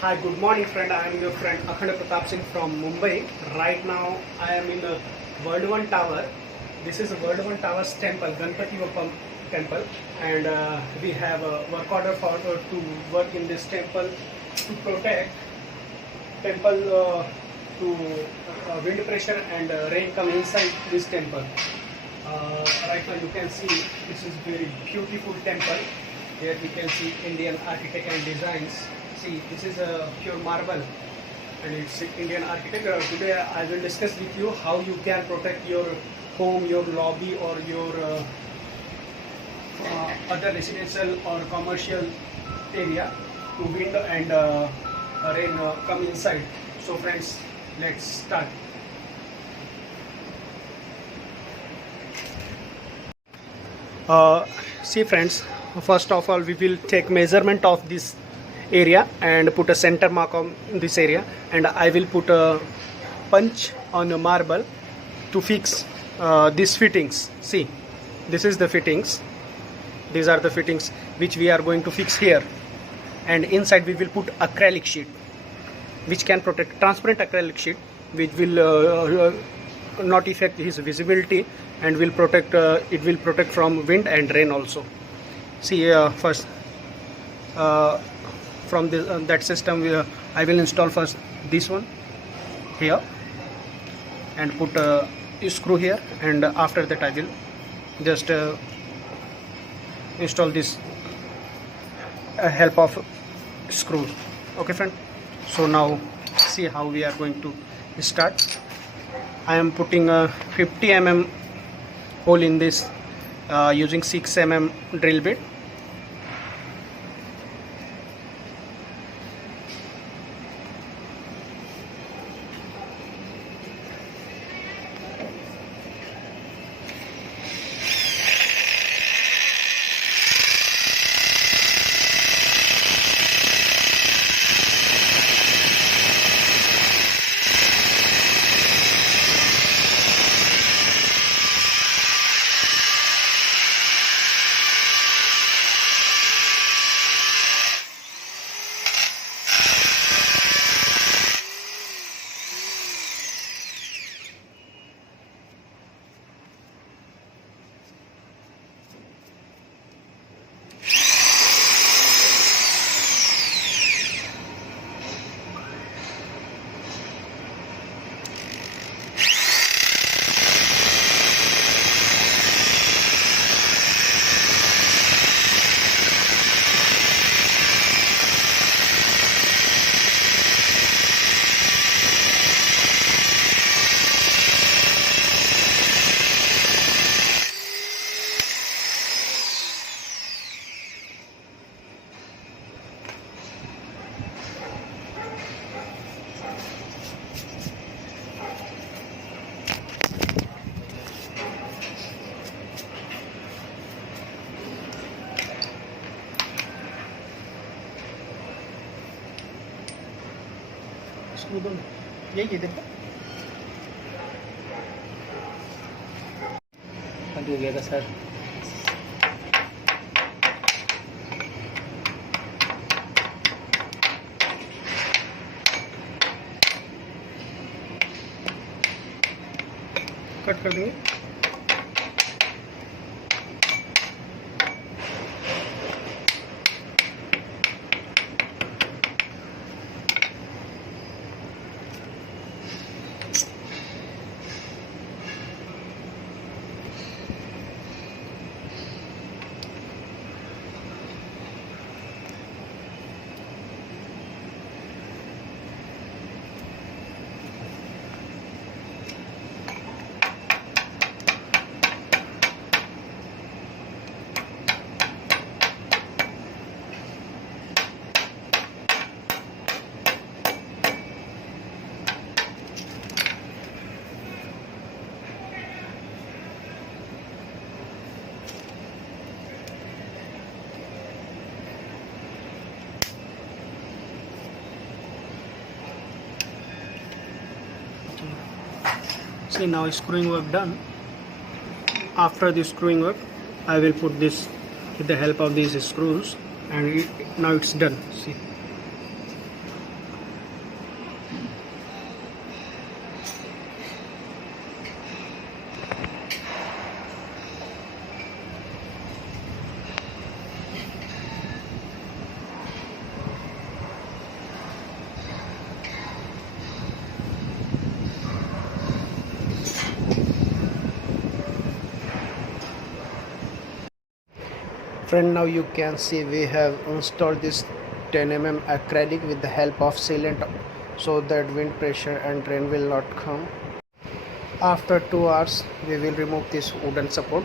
Hi, good morning friend. I am your friend Akhand Pratap Singh from Mumbai. Right now I am in World One Tower. This is World One Tower's temple, Ganpati temple, and we have a work order for to work in this temple to protect temple to wind pressure and rain come inside this temple. Right now you can see this is very beautiful temple. Here we can see Indian architect and designs. See, this is a pure marble and it's Indian architecture. Today I will discuss with you how you can protect your home, your lobby or your other residential or commercial area to wind and rain come inside. So friends, let's start. See friends, first of all we will take measurement of this area and put a center mark on this area, and I will put a punch on a marble to fix these fittings. See, this is the fittings, these are the fittings which we are going to fix here, and inside we will put acrylic sheet which can protect, transparent acrylic sheet which will not affect his visibility and will protect it will protect from wind and rain also. See, first from this that system I will install first this one here and put a screw here, and after that I will just install this help of screw. Okay friend, so now see how we are going to start. I am putting a 50 mm hole in this using 6 mm drill bit. यही है देखो हो गया था sir. Cut कर देंगे. See, now screwing work done. After the screwing work I will put this with the help of these screws, and now it's done. See, Friend, now you can see we have installed this 10 mm acrylic with the help of sealant so that wind pressure and rain will not come. After 2 hours we will remove this wooden support.